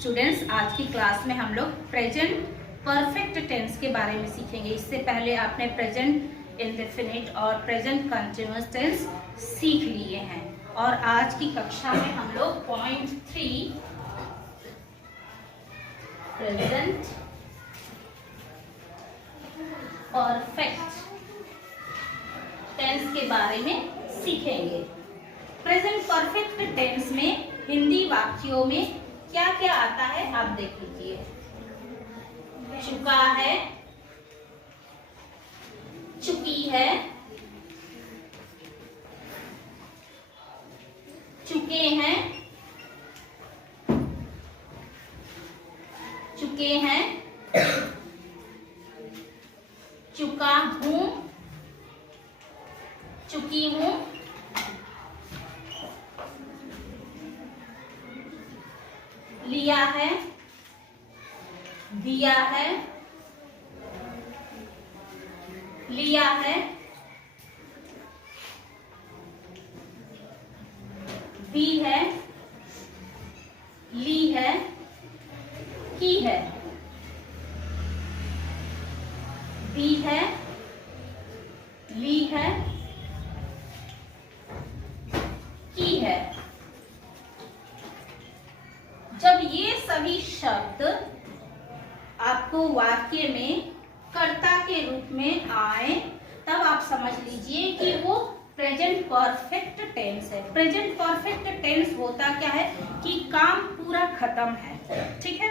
Students, आज की class में हम लोग प्रेजेंट परफेक्ट टेंस के बारे में सीखेंगे। इससे पहले आपने प्रेजेंट इंडेफिनिट और प्रेजेंट कंटीन्यूअस टेंस सीख लिए हैं और आज की कक्षा में हम लोग पॉइंट 3 प्रेजेंट परफेक्ट टेंस के बारे में सीखेंगे। प्रेजेंट परफेक्ट टेंस में हिंदी वाक्यों में क्या क्या आता है आप देख लीजिए। चुका है, चुकी है, चुके हैं, चुके हैं, चुका हूं, चुकी हूं, लिया है, दिया है, लिया है, दी है, ली है, की है, दी है, ली है, की है। जब ये सभी शब्द आपको वाक्य में कर्ता के रूप में आए तब आप समझ लीजिए कि वो प्रेजेंट परफेक्ट टेंस है। प्रेजेंट परफेक्ट टेंस होता क्या है कि काम पूरा खत्म है, ठीक है,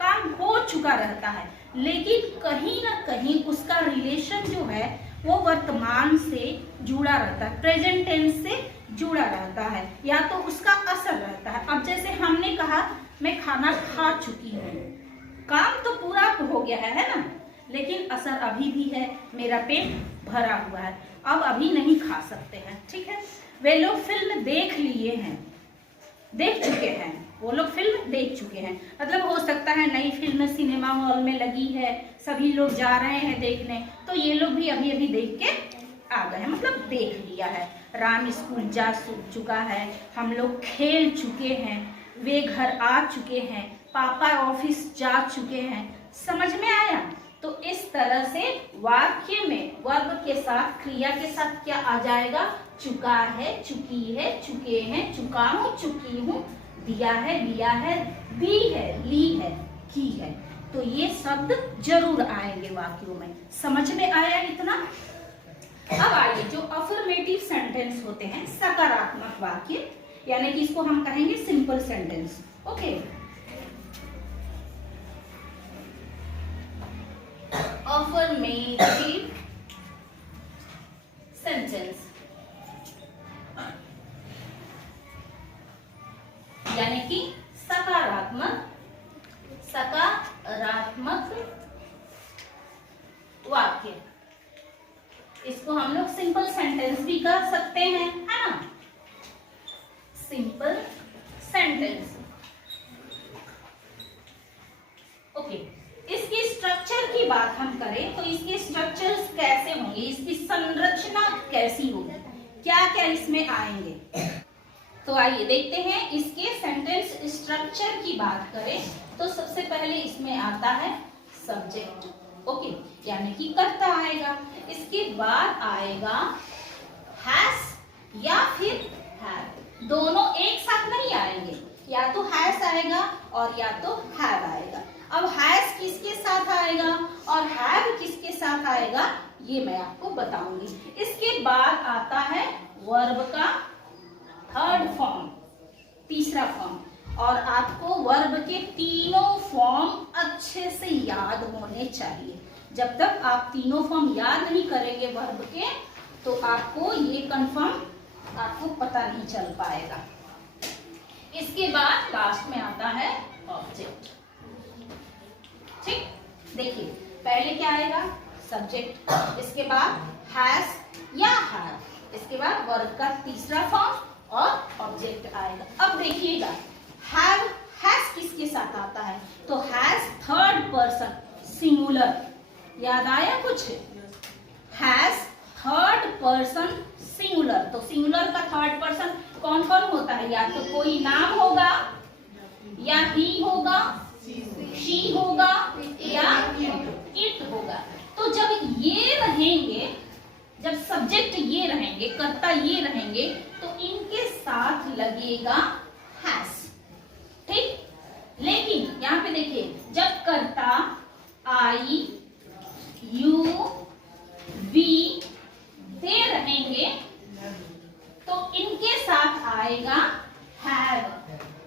काम हो चुका रहता है, लेकिन कहीं ना कहीं उसका रिलेशन जो है वो वर्तमान से जुड़ा रहता है, प्रेजेंट टेंस से जुड़ा रहता है, या तो उसका असर रहता है। अब जैसे हमने कहा मैं खाना खा चुकी हूँ, काम तो पूरा हो गया है ना, लेकिन असर अभी भी है, मेरा पेट भरा हुआ है, अब अभी नहीं खा सकते हैं, ठीक है। वे लोग फिल्म देख लिए हैं, देख चुके हैं, वो लोग फिल्म देख चुके हैं, मतलब हो सकता है नई फिल्म सिनेमा हॉल में लगी है, सभी लोग जा रहे हैं देखने, तो ये लोग भी अभी अभी देख के आ गए हैं, मतलब देख लिया है। राम स्कूल जा चुका है, हम लोग खेल चुके हैं, वे घर आ चुके हैं, पापा ऑफिस जा चुके हैं। समझ में आया? तो इस तरह से वाक्य में वर्ब के साथ, क्रिया के साथ क्या आ जाएगा? चुका है, चुकी है, चुके हैं, चुका हूं, चुकी हूं, दिया है, लिया है, दी है, ली है, की है। तो ये शब्द जरूर आएंगे वाक्यों में। समझ में आया इतना? अब आइए, जो अफर्मेटिव सेंटेंस होते हैं, सकारात्मक वाक्य, यानी कि इसको हम कहेंगे simple sentence. Okay, affirmative sentence यानी कि सकारात्मक वाक्य। इसको हम लोग सिंपल सेंटेंस भी कर सकते हैं, है ना? Simple sentence. ओके, इसकी स्ट्रक्चर की बात हम करें तो इसके स्ट्रक्चर्स कैसे होंगे, इसकी संरचना कैसी होगी, क्या क्या इसमें आएंगे? तो आइए देखते हैं। इसके सेंटेंस स्ट्रक्चर की बात करें तो सबसे पहले इसमें आता है सब्जेक्ट, ओके, यानी कि कर्ता आएगा। इसके बाद आएगा हैज या फिर हैव, दोनों एक साथ नहीं आएंगे, या तो हैज आएगा और या तो हैव आएगा। अब हैज किसके साथ आएगा और हैव किसके साथ आएगा ये मैं आपको बताऊंगी। इसके बाद आता है वर्ब का थर्ड फॉर्म, तीसरा फॉर्म, और आपको वर्ब के तीनों फॉर्म अच्छे से याद होने चाहिए। जब तक आप तीनों फॉर्म याद नहीं करेंगे वर्ब के तो आपको ये कंफर्म आपको पता नहीं चल पाएगा। इसके बाद लास्ट में आता है ऑब्जेक्ट, ठीक। देखिए, पहले क्या आएगा? सब्जेक्ट, इसके बाद हैज या हैव, इसके बाद वर्ब का तीसरा फॉर्म और ऑब्जेक्ट आएगा। अब देखिएगा, हैव हैज किसके साथ आता है? तो हैज थर्ड पर्सन सिंगुलर, याद आया कुछ? हैज थर्ड पर्सन सिंगुलर, तो सिंगुलर का थर्ड पर्सन कौन कौन होता है? या तो कोई नाम होगा, या ही होगा, जब सब्जेक्ट ये रहेंगे, कर्ता ये रहेंगे, तो इनके साथ लगेगा हैज। ठीक, लेकिन यहाँ पे देखिए, जब कर्ता आई, यू, वी, दे रहेंगे तो इनके साथ आएगा हैव।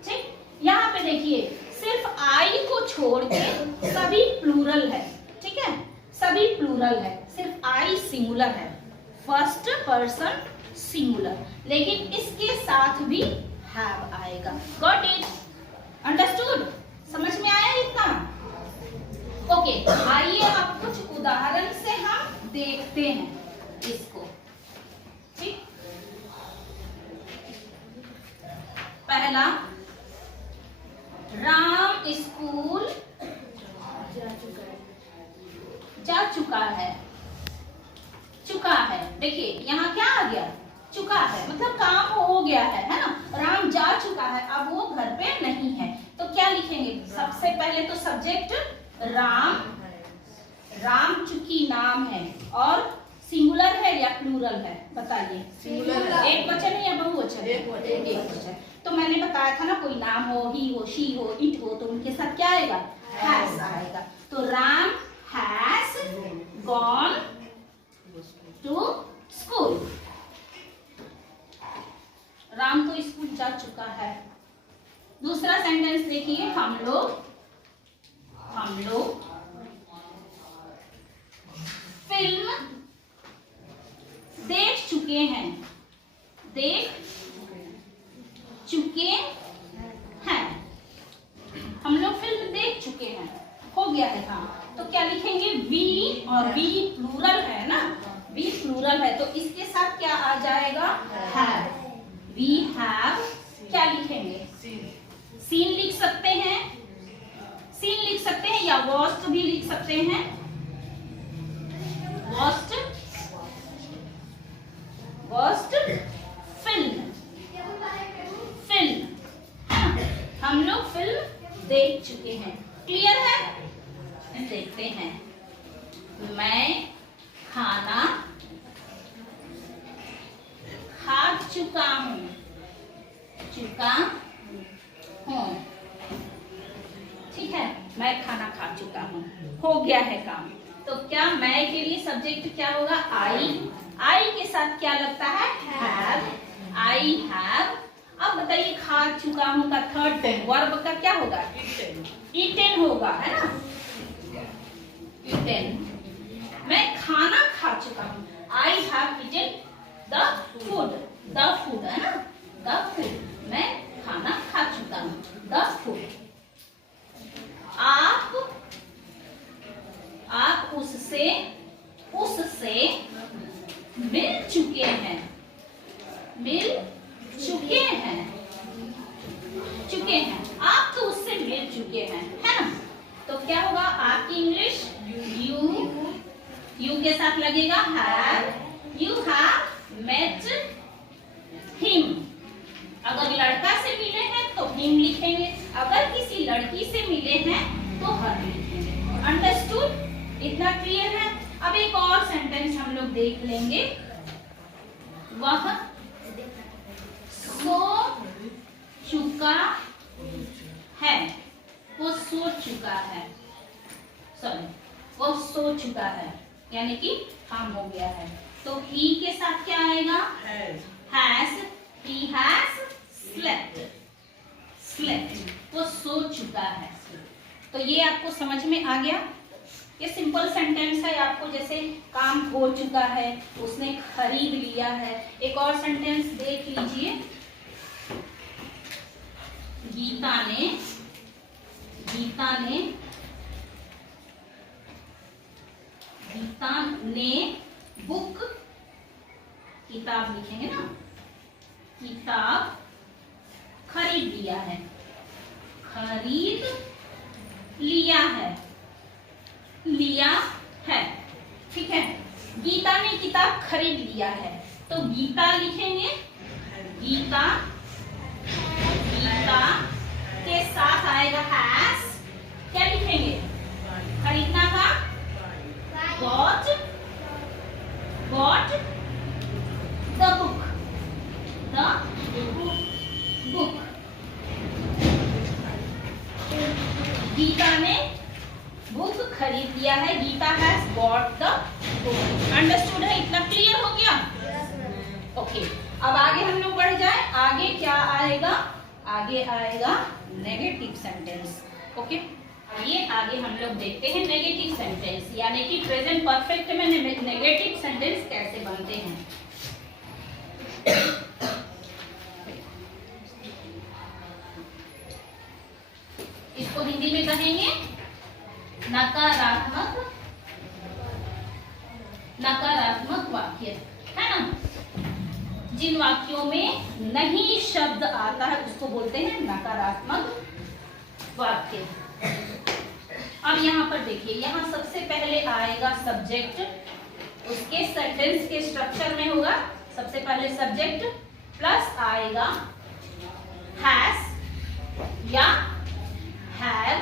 ठीक, यहाँ पे देखिए सिर्फ आई को छोड़ के सभी प्लूरल है। ठीक है, सभी प्लूरल है, सिर्फ आई सिंगुलर है, फर्स्ट पर्सन सिंगुलर, लेकिन इसके साथ भी हैव आएगा। Got it? अंडरस्टूड? समझ में आया इतना? ओके, आइए अब कुछ उदाहरण से हम देखते हैं इसको। ठीक, पहला, राम स्कूल जा चुका है। चुका है, देखिए यहाँ क्या आ गया? चुका है, मतलब काम हो गया है ना। राम जा चुका है, अब वो घर पे नहीं है, तो क्या लिखेंगे? सबसे पहले तो सब्जेक्ट राम, राम चूंकि नाम है और सिंगुलर है या प्लूरल है, बताइए। सिंगुलर। एक वचन है या बहुवचन? एक वचन। तो मैंने बताया था ना, कोई नाम हो, ही हो, शी हो, इट हो, तो उनके साथ क्या आएगा? हैज आएगा। तो Ram has gone to school. Ram तो स्कूल जा चुका है। दूसरा सेंटेंस देखिए, हम लोग फिल्म देख चुके हैं। देख चुके हैं, हम लोग फिल्म देख चुके हैं, हो गया है काम। तो क्या लिखेंगे? वी, और वी प्लूरल है ना, वी प्लूरल है, तो इसके साथ क्या आ जाएगा? हैव। वी हैव, क्या लिखेंगे? सीन लिख सकते हैं, सीन लिख सकते हैं, या वॉस्ट भी लिख सकते हैं। वॉस्ट, वॉस्ट फिल्म, फिल्म, हम लोग फिल्म देख चुके हैं। क्लियर है? देखते हैं, मैं खाना खा चुका हूँ। चुका हूँ, ठीक है, मैं खाना खा चुका हूँ, हो गया है काम। तो क्या मैं के लिए सब्जेक्ट क्या होगा? आई। आई के साथ क्या लगता है? हैव। I have. अब बताइए, खा चुका हूँ का थर्ड वर्ब का क्या होगा? ईटेन होगा, है ना? ईटेन। मैं खाना खा चुका हूँ। I have eaten the food. The food है ना, द फूड। मैं खाना खा चुका हूँ, द फूड। आप उससे मिल चुके हैं। मिल चुके हैं, चुके हैं, आप तो उससे मिल चुके हैं, है ना? तो क्या होगा आपकी इंग्लिश? यू के साथ लगेगा have. You have met him. अगर लड़का से मिले हैं तो हिम लिखेंगे, अगर किसी लड़की से मिले हैं तो हर लिखेंगे। अंडरस्टूड? इतना क्लियर है? अब एक और सेंटेंस हम लोग देख लेंगे। वह सो चुका है। वो सो चुका है, सॉरी, वो सो चुका है, यानी कि काम हो गया है। तो ही के साथ क्या आएगा? Has. He has slept. Slept, वो सो चुका है। तो ये आपको समझ में आ गया? ये सिंपल सेंटेंस है, आपको जैसे काम हो चुका है, उसने खरीद लिया है। एक और सेंटेंस देख लीजिए। गीता ने बुक, किताब लिखेंगे ना, किताब खरीद लिया है। खरीद लिया है, लिया है, ठीक है। गीता ने किताब खरीद लिया है, तो गीता लिखेंगे। गीता, गीता के साथ आएगा हैज। क्या लिखेंगे? खरीदना का गॉट, गॉट गीता ने बुक खरीद लिया है। Geeta has bought the book. Understood है? इतना क्लियर हो गया? ओके, अब आगे हम लोग बढ़ जाए। आगे क्या आएगा? आगे आएगा नेगेटिव सेंटेंस। ओके, ये आगे हम लोग देखते हैं नेगेटिव सेंटेंस, यानी कि प्रेजेंट परफेक्ट में नेगेटिव सेंटेंस कैसे बनते हैं। इसको हिंदी में कहेंगे नकारात्मक वाक्य, है ना। जिन वाक्यों में नहीं शब्द आता है उसको बोलते हैं नकारात्मक वाक्य। अब यहाँ पर देखिए, यहाँ सबसे पहले आएगा सब्जेक्ट। उसके सेंटेंस के स्ट्रक्चर में होगा सबसे पहले सब्जेक्ट प्लस आएगा हैज या हैव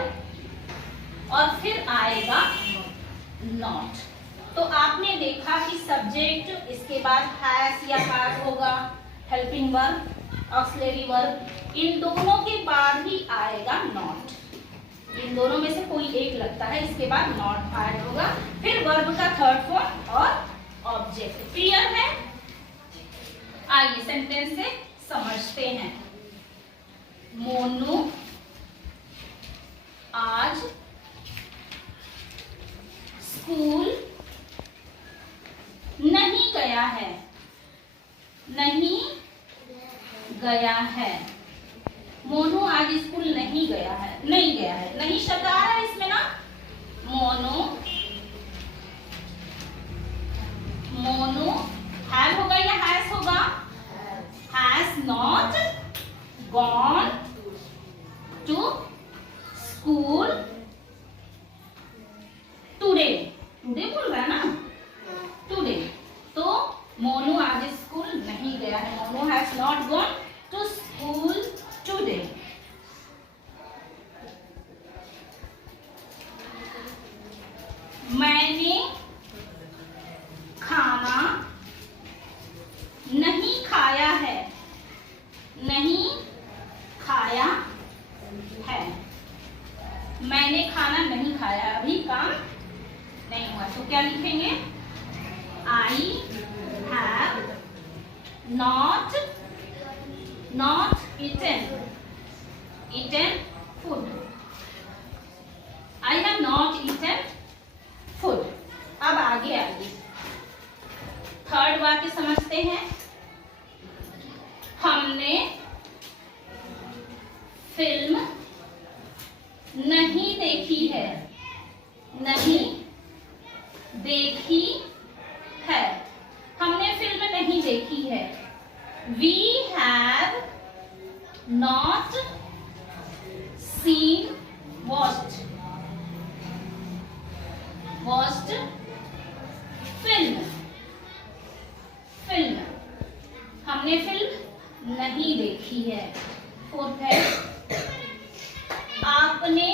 और फिर आएगा नॉट। तो आपने देखा कि सब्जेक्ट, इसके बाद हैज या हैव होगा, हेल्पिंग वर्ब, ऑक्सिलरी वर्ब, इन दोनों के बाद ही आएगा नॉट। इन दोनों में से कोई एक लगता है, इसके बाद नॉट ऐड होगा, फिर वर्ब का थर्ड फॉर्म और ऑब्जेक्ट। क्लियर है? आइए सेंटेंस से समझते हैं। मोनू आज स्कूल नहीं गया है। नहीं गया है। मोनू आज स्कूल नहीं गया है। नहीं गया है, नहीं शब्द आ रहा है इसमें ना। मोनू हैव होगा या हैज होगा? Has not gone to school today. Today बोल रहा है ना, टुडे। तो मोनू आज स्कूल नहीं गया है। Monu has not gone to school today. मैंने खाना नहीं खाया है। नहीं खाया है। मैंने खाना नहीं खाया, अभी काम नहीं हुआ, तो क्या लिखेंगे? I have not eaten food. I have not eaten food. अब आगे थर्ड वाक्य समझते हैं। हमने फिल्म नहीं देखी है। नहीं देखी है। हमने फिल्म नहीं देखी है। We have not seen watched film. हमने फिल्म नहीं देखी है। फोर्थ है आपने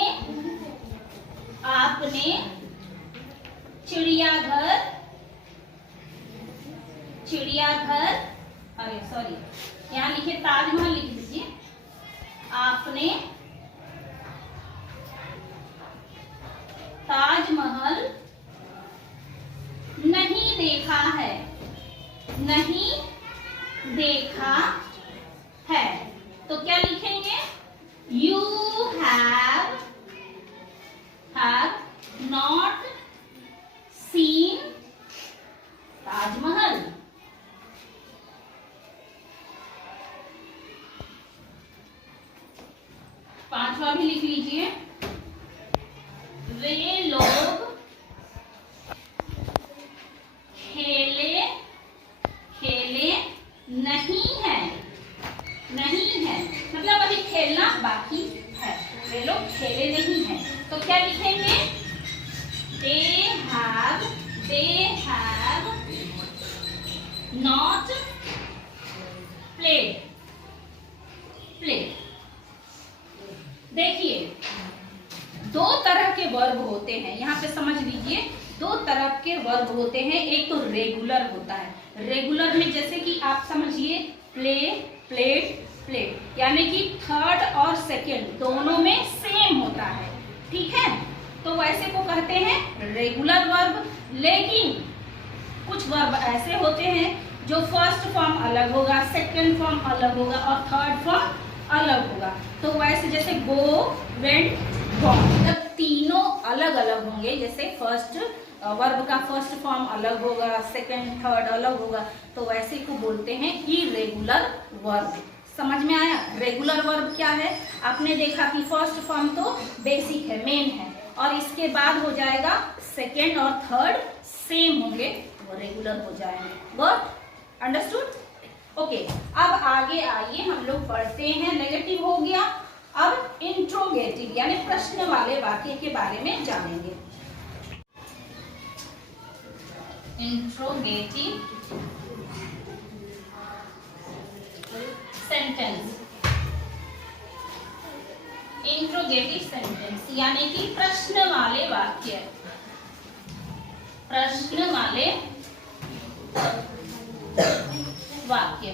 चिड़ियाघर, अरे सॉरी, यहाँ लिखे ताजमहल लिख दीजिए। आपने ताजमहल नहीं देखा है। नहीं देखा है, तो क्या लिखेंगे? You have not seen Taj Mahal. पांचवा भी लिख लीजिए। वे लोग खेले नहीं है। नहीं है मतलब अभी खेलना बाकी है। वे लोग खेले नहीं है, तो क्या लिखेंगे? They have not played। देखिए, दो तरह के वर्ब होते हैं, यहाँ पे समझ लीजिए। दो तरह के वर्ब होते हैं। एक तो रेगुलर होता है। रेगुलर में जैसे कि आप समझिए प्ले, प्लेट, प्लेट, यानी कि थर्ड और सेकेंड दोनों में सेम होता है। ठीक ऐसे को कहते हैं रेगुलर वर्ब। लेकिन कुछ वर्ब ऐसे होते हैं जो फर्स्ट फॉर्म अलग होगा, सेकंड फॉर्म अलग होगा और थर्ड फॉर्म अलग होगा। तो वैसे जैसे गो, वेंट, गॉन, जब तीनों अलग अलग होंगे, जैसे फर्स्ट वर्ब का फर्स्ट फॉर्म अलग होगा, सेकंड थर्ड अलग होगा, तो वैसे को बोलते हैं इरेगुलर वर्ब। समझ में आया? रेगुलर वर्ब क्या है? आपने देखा कि फर्स्ट फॉर्म तो बेसिक है, मेन है, और इसके बाद हो जाएगा सेकेंड और थर्ड सेम होंगे, वो रेगुलर हो जाएंगे। गॉट? अंडरस्टूड? ओके, अब आगे आइए हम लोग पढ़ते हैं। नेगेटिव हो गया, अब इंट्रोगेटिव यानी प्रश्न वाले वाक्य के बारे में जानेंगे। इंट्रोगेटिव सेंटेंस, इंट्रोगेटिव सेंटेंस यानी कि प्रश्न वाले वाक्य, प्रश्न वाले वाक्य।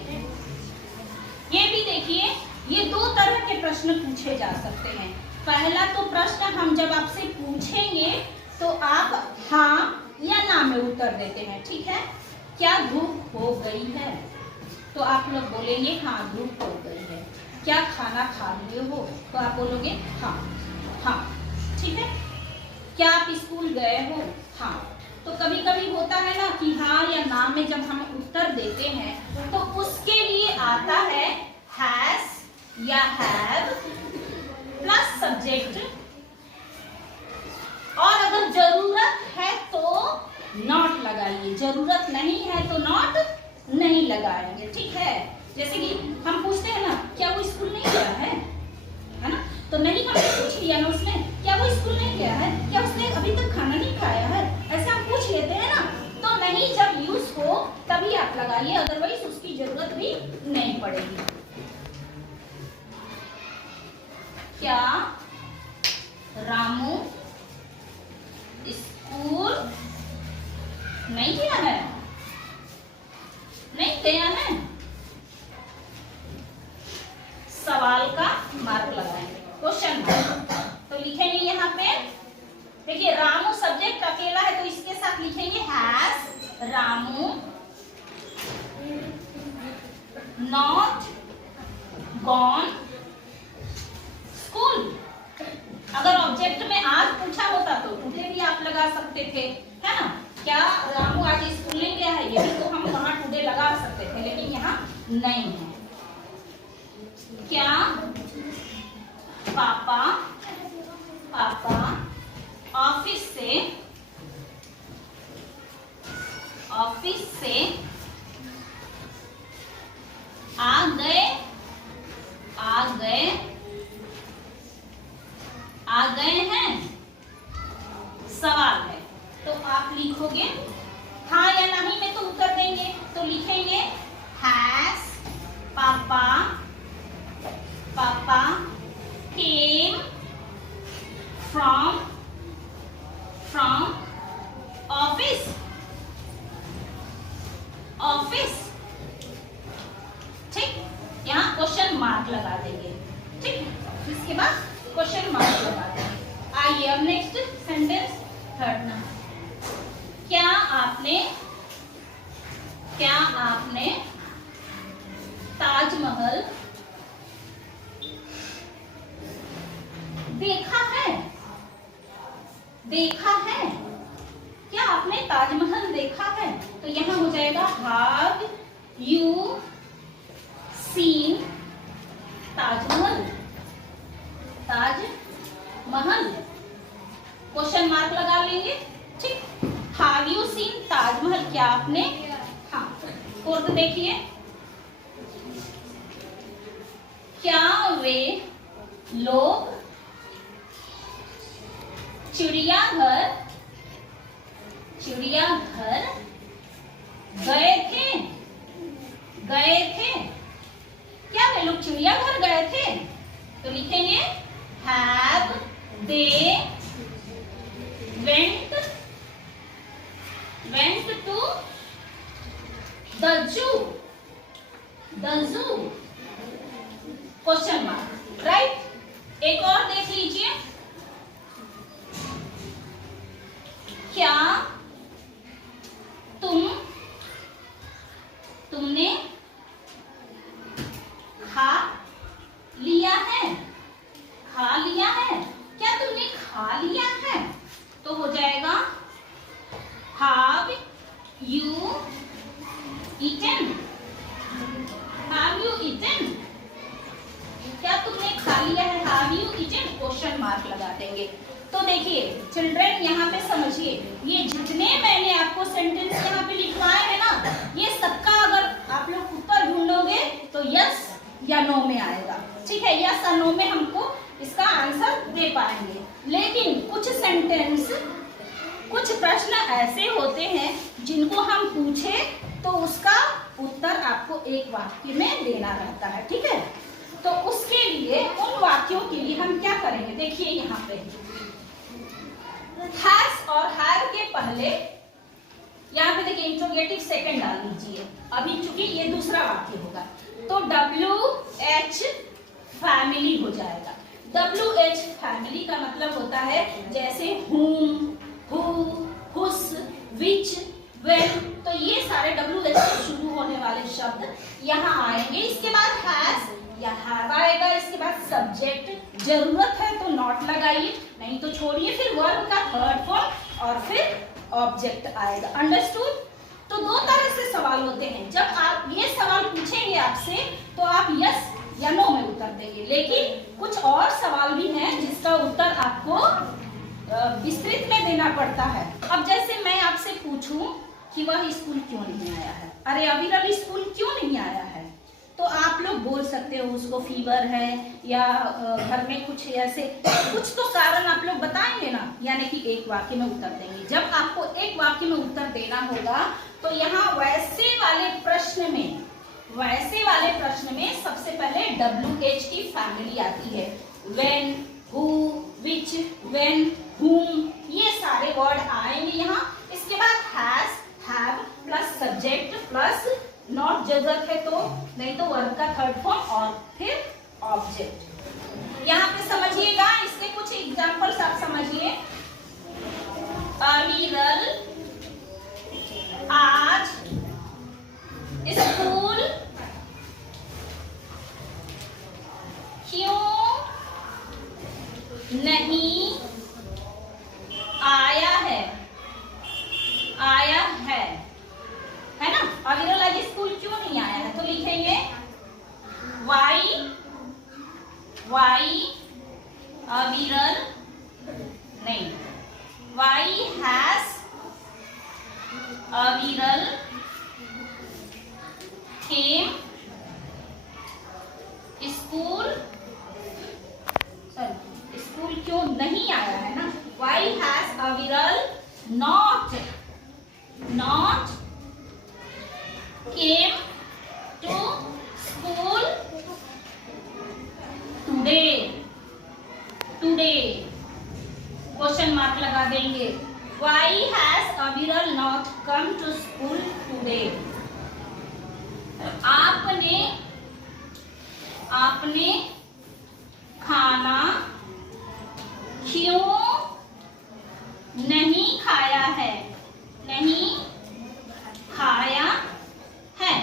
ये भी देखिए, ये दो तरह के प्रश्न पूछे जा सकते हैं। पहला तो प्रश्न हम जब आपसे पूछेंगे तो आप हाँ या ना में उत्तर देते हैं, ठीक है? क्या धूप हो गई है? तो आप लोग बोलेंगे हाँ धूप हो गई है। क्या खाना खा लिए हो? तो आप बोलोगे हाँ, हाँ, ठीक है? क्या आप स्कूल गए हो? हाँ। तो कभी कभी होता है ना कि हाँ या ना में जब हम उत्तर देते हैं तो उसके लिए आता है हैज या हैव प्लस सब्जेक्ट, और अगर जरूरत है तो नॉट लगाइए, जरूरत नहीं है तो नॉट नहीं लगाएंगे, ठीक है? जैसे कि हम पूछते हैं ना क्या वो स्कूल नहीं गया है ना? तो नहीं हमने पूछ लिया ना उसने, क्या वो स्कूल नहीं गया है, क्या उसने अभी तक खाना नहीं खाया है, ऐसे हम पूछ लेते हैं ना। तो नहीं जब यूज हो तभी आप लगाइए, अदरवाइज उसकी जरूरत भी नहीं पड़ेगी। क्या रामू स्कूल नहीं गया है? नहीं गया है, सवाल का मार्क लगाएंगे, क्वेश्चन मार्क। तो लिखेंगे यहाँ पे, देखिए रामू सब्जेक्ट अकेला है तो इसके साथ लिखेंगे has Ramu not gone school. अगर ऑब्जेक्ट में आज पूछा होता तो टुडे भी आप लगा सकते थे, है ना? क्या रामू आज स्कूल नहीं गया है, ये भी तो हम वहां टुडे लगा सकते थे, लेकिन यहाँ नहीं है। क्या पापा ऑफिस से आ गए हैं? सवाल है तो आप लिखोगे हाँ या नहीं में तो उत्तर देंगे, तो लिखेंगे हैज पापा came from office, ठीक? यहाँ क्वेश्चन मार्क लगा देंगे, ठीक? इसके बाद क्वेश्चन मार्क लगा देंगे। आइए अब नेक्स्ट सेंटेंस, थर्ड नंबर। क्या आपने ताजमहल देखा है? क्या आपने ताजमहल देखा है? तो यहाँ हो जाएगा have you seen Taj Mahal, question mark लगा लेंगे, ठीक? हैव यू सीन ताजमहल, क्या आपने? हाँ। फोर्थ देखिए, क्या वे लोग चिड़ियाघर गए थे? क्या वे लोग चिड़ियाघर गए थे? तो लिखेंगे have they went to the zoo, question mark, right? एक और देख लीजिए, देंगे। तो देखिए चिल्ड्रन, यहाँ पे समझिए, ये जितने मैंने आपको सेंटेंस यहाँ पे लिखवाए हैं ना, ये सबका अगर आप लोग उत्तर ढूंढोगे तो यस या नो में आएगा। ठीक है, यस और नो में हमको इसका आंसर दे पाएंगे। लेकिन कुछ सेंटेंस, कुछ प्रश्न ऐसे होते हैं जिनको हम पूछे तो उसका उत्तर आपको एक वाक्य में देना रहता है। ठीक है, तो उसके लिए, उन वाक्यों के लिए हम क्या करेंगे, देखिए यहाँ पे हैज और हैव के पहले यहाँ पे देखिए इंट्रोगेटिव सेकंड डाल दीजिए। अभी चूंकि ये दूसरा वाक्य होगा तो WH फैमिली हो जाएगा। WH फैमिली का मतलब होता है जैसे whom, who, whose, which, when, तो ये सारे WH से शुरू होने वाले शब्द यहाँ आएंगे। इसके बाद हैज या हैव आएगा। इसके बाद सब्जेक्ट, जरूरत है तो नॉट लगाइए, नहीं तो छोड़िए। फिर वर्ब का थर्ड फॉर्म और फिर ऑब्जेक्ट आएगा। अंडरस्टूड? तो दो तरह से सवाल होते हैं। जब आप ये सवाल पूछेंगे आपसे तो आप यस या नो में उत्तर देंगे, लेकिन कुछ और सवाल भी हैं जिसका उत्तर आपको विस्तृत में देना पड़ता है। अब जैसे मैं आपसे पूछूं कि वह स्कूल क्यों नहीं आया है, अरे अविरल स्कूल क्यों नहीं आया है, तो आप लोग बोल सकते हो उसको फीवर है या घर में कुछ ऐसे कुछ तो कारण आप लोग बताएंगे ना, यानी कि एक वाक्य में उत्तर देंगे। जब आपको एक वाक्य में उत्तर देना होगा तो यहाँ वैसे वाले प्रश्न में सबसे पहले WH की फैमिली आती है। when, who, which, when, whom, ये सारे वर्ड आएंगे यहाँ। इसके बाद has, have plus subject plus not, जरूरत है तो, नहीं तो वर्ब का थर्ड फॉर्म और फिर ऑब्जेक्ट। यहाँ पे समझिएगा, इसके कुछ एग्जांपल्स आप समझिए। अविरल आज स्कूल क्यों नहीं आया है, है ना। अविरल आज स्कूल क्यों नहीं आया है, तो लिखेंगे why अविरल नहीं, why has अविरल came स्कूल क्यों नहीं आया है ना। why has अविरल not came to school today question mark लगा देंगे। why has अविरल not come to school today। आपने खाना क्यों नहीं खाया है, नहीं खाया है,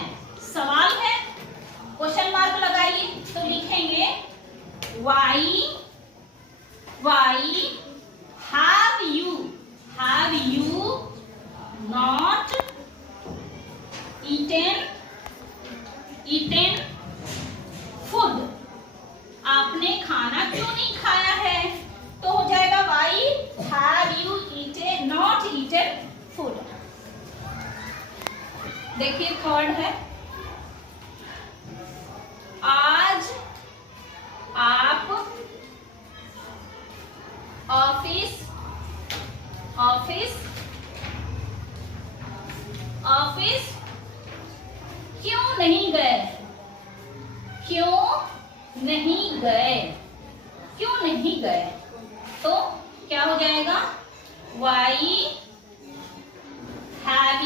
सवाल है, क्वेश्चन मार्क लगाइए। तो लिखेंगे why have you not eaten food। आपने खाना क्यों नहीं खाया है, तो हो जाएगा why have you not eaten food। देखिए थर्ड है, आज आप ऑफिस क्यों नहीं गए, तो क्या हो जाएगा why have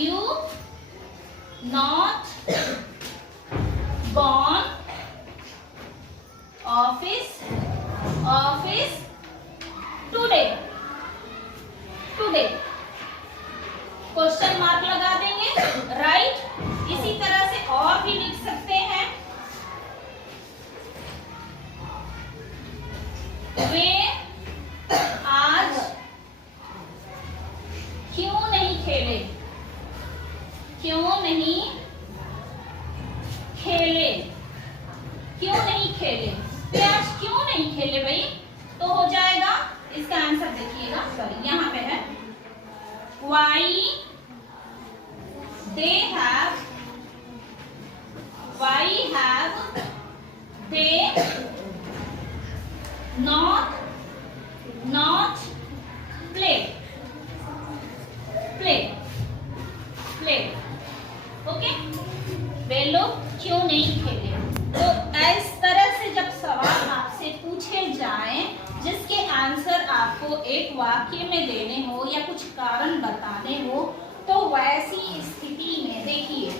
you not gone office today question mark लगा देंगे। राइट, इसी तरह से और भी लिख सकते हैं। वे आज क्यों नहीं खेले, वे आज क्यों नहीं खेले करोगे भाई तो हो जाएगा। इसका आंसर देखिएगा, सॉरी यहाँ पे है why have they not played okay, वे लोग क्यों नहीं खेले। तो इस तरह से जब सवाल आपसे पूछे जाएं जिसके आंसर आपको एक वाक्य में देने हो या कुछ कारण बताने हो, तो वैसी स्थिति में देखिए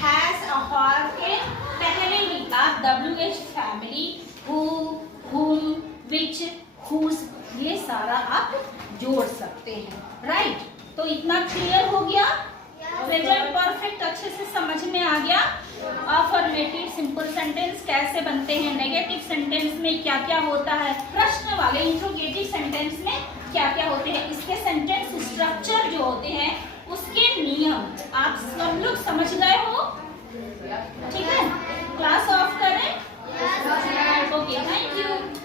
हैज और के पहले ही आप WH family, who, whom, which, whose ये सारा आप जोड़ सकते हैं, राइट। तो इतना क्लियर हो गया, प्रेजेंट परफेक्ट अच्छे से समझ में आ गया। अफर्मेटिव सिंपल सेंटेंस कैसे बनते हैं, नेगेटिव सेंटेंस में क्या क्या होता है, प्रश्न वाले इंट्रोगेटिव सेंटेंस में क्या क्या होते हैं, इसके सेंटेंस स्ट्रक्चर जो होते हैं उसके नियम आप सब लोग समझ गए हो। ठीक है, क्लास ऑफ करें। Okay, thank you.